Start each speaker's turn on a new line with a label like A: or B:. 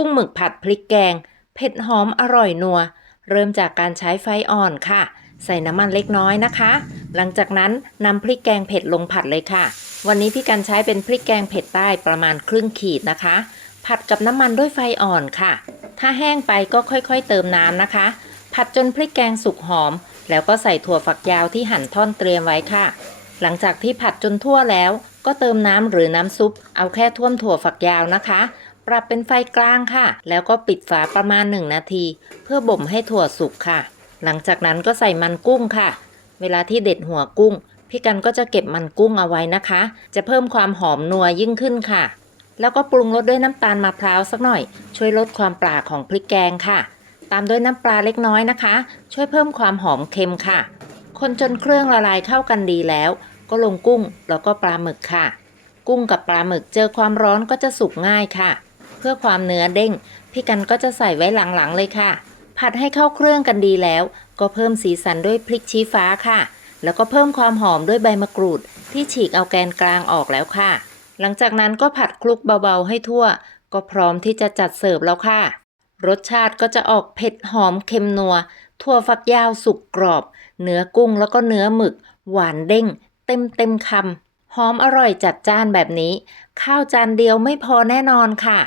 A: กุ้งหมึกผัดพริกแกง เผ็ดหอมอร่อยนัว เริ่มจากการใช้ไฟอ่อนค่ะ ใส่น้ำมันเล็กน้อยนะคะ หลังจากนั้นนำพริกแกงเผ็ดลงผัดเลยค่ะ วันนี้พี่กันใช้เป็นพริกแกงเผ็ดใต้ประมาณครึ่งขีดนะคะ ผัดกับน้ำมันด้วยไฟอ่อนค่ะ ถ้าแห้งไปก็ค่อยๆ เติมน้ำนะคะ ผัดจนพริกแกงสุกหอม แล้วก็ใส่ถั่วฝักยาวที่หั่นท่อนเตรียมไว้ค่ะ หลังจากที่ผัดจนทั่วแล้วก็เติมน้ำหรือน้ำซุป เอาแค่ท่วมถั่วฝักยาวนะคะ ปรับเป็นไฟกลางค่ะ แล้วก็ปิดฝาประมาณ 1 นาที เพื่อบ่มให้ถั่วสุกค่ะ หลังจากนั้นก็ใส่มันกุ้งค่ะ เวลาที่เด็ดหัวกุ้ง พี่กันก็จะเก็บมันกุ้งเอาไว้นะคะ จะเพิ่มความหอมนัวยิ่งขึ้นค่ะ แล้วก็ปรุงรสด้วยน้ำตาลมะพร้าวสักหน่อย ช่วยลดความปลาของพริกแกงค่ะ ตามด้วยน้ำปลาเล็กน้อยนะคะ ช่วยเพิ่มความหอมเค็มค่ะ คนจนเครื่องละลายเข้ากันดีแล้ว ก็ลงกุ้งแล้วก็ปลาหมึกค่ะ กุ้งกับปลาหมึกเจอความร้อนก็จะสุกง่ายค่ะ เพื่อความเนื้อเด้ง พี่กันก็จะใส่ไว้หลังๆเลยค่ะ ผัดให้เข้าเครื่องกันดีแล้ว ก็เพิ่มสีสันด้วยพริกชี้ฟ้าค่ะ แล้วก็เพิ่มความหอมด้วยใบมะกรูด ที่ฉีกเอาแกนกลางออกแล้วค่ะ หลังจากนั้นก็ผัดคลุกเบาๆให้ทั่ว ก็พร้อมที่จะจัดเสิร์ฟแล้วค่ะ รสชาติก็จะออกเผ็ดหอมเค็มนัวถั่วฝักยาวสุกกรอบ เนื้อกุ้งแล้วก็เนื้อหมึก หวานเด้ง เต็มเต็มๆคำหอมอร่อยจัดจ้านแบบนี้ ข้าวจานเดียวไม่พอแน่นอนค่ะ